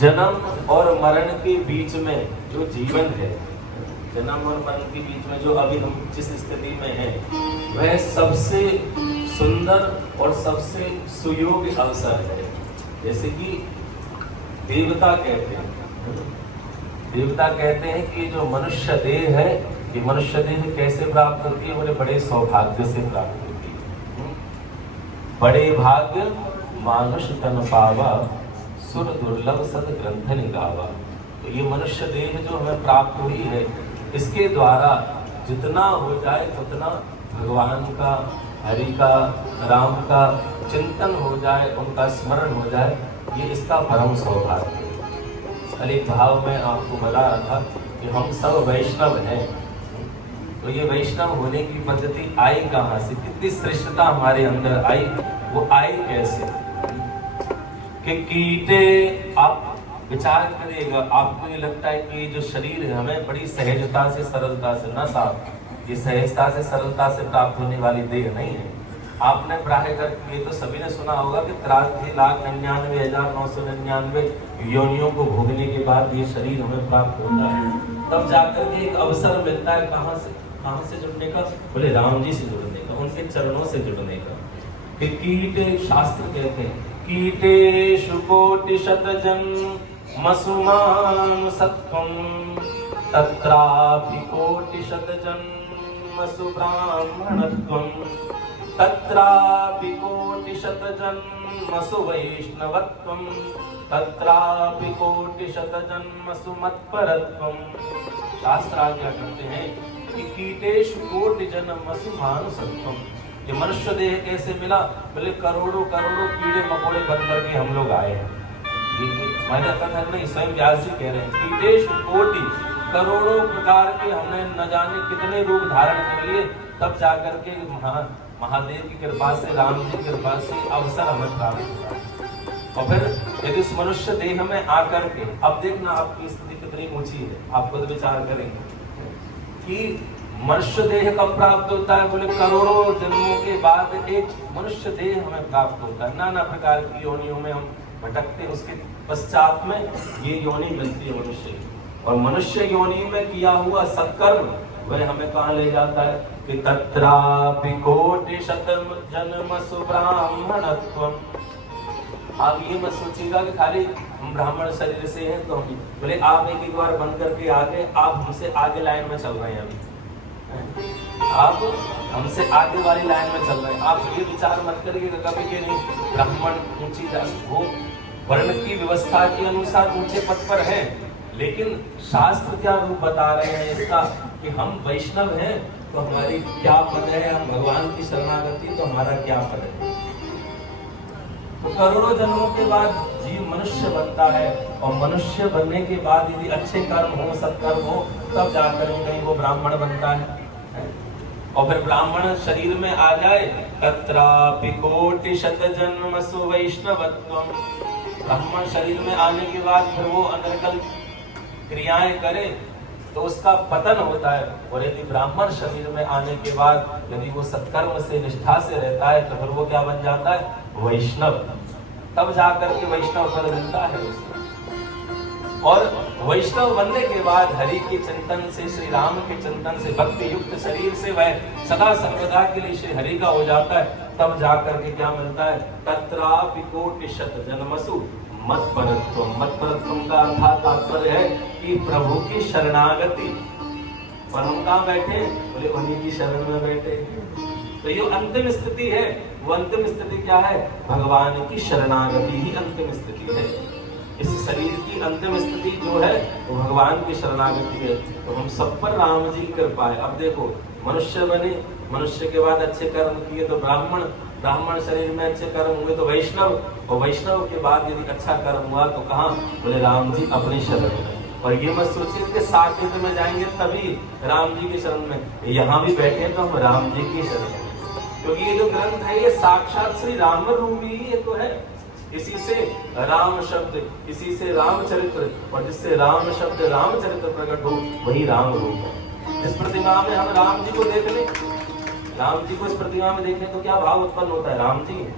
जन्म और मरण के बीच में जो जीवन है, जन्म और मरण के बीच में जो अभी हम जिस स्थिति में हैं, वह सबसे सुंदर और सबसे सुयोग्य अवसर है। जैसे कि देवता कहते हैं कि जो मनुष्य देह है, ये मनुष्य देह कैसे प्राप्त होती है? बोले बड़े सौभाग्य से प्राप्त होती है। बड़े भाग्य मानुष तन पावा, सुर दुर्लभ सद ग्रंथ निगावा। तो ये मनुष्य देह जो हमें प्राप्त हुई है, इसके द्वारा जितना हो जाए उतना भगवान का, हरि का, राम का चिंतन हो जाए, उनका स्मरण हो जाए, ये इसका परम सौभाग्य है। कल एक भाव में आपको बता रहा था कि हम सब वैष्णव हैं। तो ये वैष्णव होने की पद्धति आई कहाँ से? कितनी श्रेष्ठता हमारे अंदर आई, वो आई कैसे? कि कीटे, आप विचार करिएगा, आपको ये लगता है कि जो शरीर है हमें बड़ी सहजता से, सरलता से, न साहब, ये सहजता से, सरलता से प्राप्त होने वाली देह नहीं है। आपने प्राय कर ये तो सभी ने सुना होगा कि 83,99,999 योनियों को भोगने के बाद ये शरीर हमें प्राप्त होता है। तब जाकर के एक अवसर मिलता है कहाँ से जुड़ने का? बोले राम जी से जुड़ने का, उनके चरणों से जुड़ने का। फिर कीटे, शास्त्र कहते हैं, कीटेषु कोटिशतजन्म मसुमां सत्वं, तत्रापि कोटिशतजन्म सुब्राह्मणत्वं, तत्रापि कोटिशतजन्म सुवैष्णवत्वं, तत्रापि कोटिशतजन्म सुमत्परत्वं। शास्त्र आज्ञा करते हैं कि कीटेषु कोटिजन्म मसुमानुसत्वं। ये मनुष्य देह कैसे मिला? बोले करोड़ों करोड़ों कीड़े मकोड़े बन करके हम लोग आए हैं। ये मैंने कहा नहीं, स्वयं व्यास जी कह रहे हैं, कीटेषु कोटि, करोड़ों प्रकार के हमने न जाने कितने रूप धारण कर लिए, तब जाकर के महादेव की कृपा से, राम जी की कृपा से अवसर हमें प्राप्त हुआ। और फिर यदि उस मनुष्य देह में आकर के, अब देखना आपकी स्थिति कितनी ऊंची है, आप खुद विचार करेंगे कि मनुष्य देह कब प्राप्त होता है? बोले करोड़ों जन्मों के बाद एक मनुष्य देह हमें प्राप्त होता है। नाना प्रकार की योनियों में हम भटकते हैं, उसके पश्चात में ये योनि मिलती है मनुष्य। और मनुष्य योनि में किया हुआ सत्कर्म वह हमें कहाँ ले जाता है? कि तत्रापि कोटिशतम जन्म सुब्राह्मणत्वं। आप ये मत सोचिएगा कि खाली हम ब्राह्मण शरीर से हैं तो हम, बोले आप एक बार बन करके आगे, आप हमसे आगे लाइन में चल रहे हैं। अभी आप हमसे आगे वाली लाइन में चल रहे हैं। आप ये विचार मत करिएगा कभी कि नहीं ब्राह्मण ऊंची जाति, वो वर्ण की व्यवस्था के अनुसार ऊंचे पद पर है, लेकिन शास्त्र क्या रूप बता रहे हैं इसका कि हम वैष्णव हैं तो हमारी क्या पद है, हम भगवान की शरणागति तो हमारा क्या पद है। तो करोड़ों जन्मों के बाद जीव मनुष्य बनता है, और मनुष्य बनने के बाद यदि अच्छे कर्म हो, सत्कर्म हो, तब जाकर कहीं वो ब्राह्मण बनता है। और फिर ब्राह्मण शरीर में आ जाए, तत्रापि कोटिशतजन्म सुवैष्णवत्वं। ब्राह्मण शरीर में आने के बाद फिर वो अनर्गल क्रियाएं करे तो उसका पतन होता है। और यदि ब्राह्मण शरीर में आने के बाद यदि वो सत्कर्म से, निष्ठा से रहता है, तो फिर वो क्या बन जाता है? वैष्णव। तब जाकर के वैष्णव पद मिलता है उसको। और वैष्णव बनने के बाद हरि के चिंतन से, श्री राम के चिंतन से, भक्ति युक्त शरीर से वह सदा सर्वदा के लिए श्री हरि का हो जाता है। तब जाकर के क्या मिलता है? तत्रापि कोटिशत जन्मसु मत्परत्वं। मत्परत्वं का अर्थात तात्पर्य है कि प्रभु की शरणागति। और हम कहाँ बैठे? बोले उन्हीं की शरण में बैठे। तो ये अंतिम स्थिति है। वो अंतिम स्थिति क्या है? भगवान की शरणागति ही अंतिम स्थिति है। इस शरीर की अंतिम स्थिति जो है वो भगवान की शरणागति है। तो हम सब पर राम जी की कृपा है। अब देखो, मनुष्य बने, मनुष्य के बाद अच्छे कर्म किए तो ब्राह्मण, ब्राह्मण शरीर में अच्छे कर्म हुए तो वैष्णव, और वैष्णव के बाद यदि अच्छा कर्म हुआ तो कहाँ? बोले राम जी अपनी शरण में। और ये मत सोचिए कि साकेत में जाएंगे तभी राम जी की शरण में, यहाँ भी बैठे तो हम राम जी की शरण में, क्योंकि ये जो ग्रंथ है ये साक्षात श्री राम रूपी ही ये तो है। इसी से राम शब्द, इसी से रामचरित्र, और जिससे राम शब्द रामचरित्र प्रकट हो वही राम रूप है। इस प्रतिमा में हम राम जी को देख लें, राम जी को इस प्रतिमा में देखें तो क्या भाव उत्पन्न होता है? राम जी है।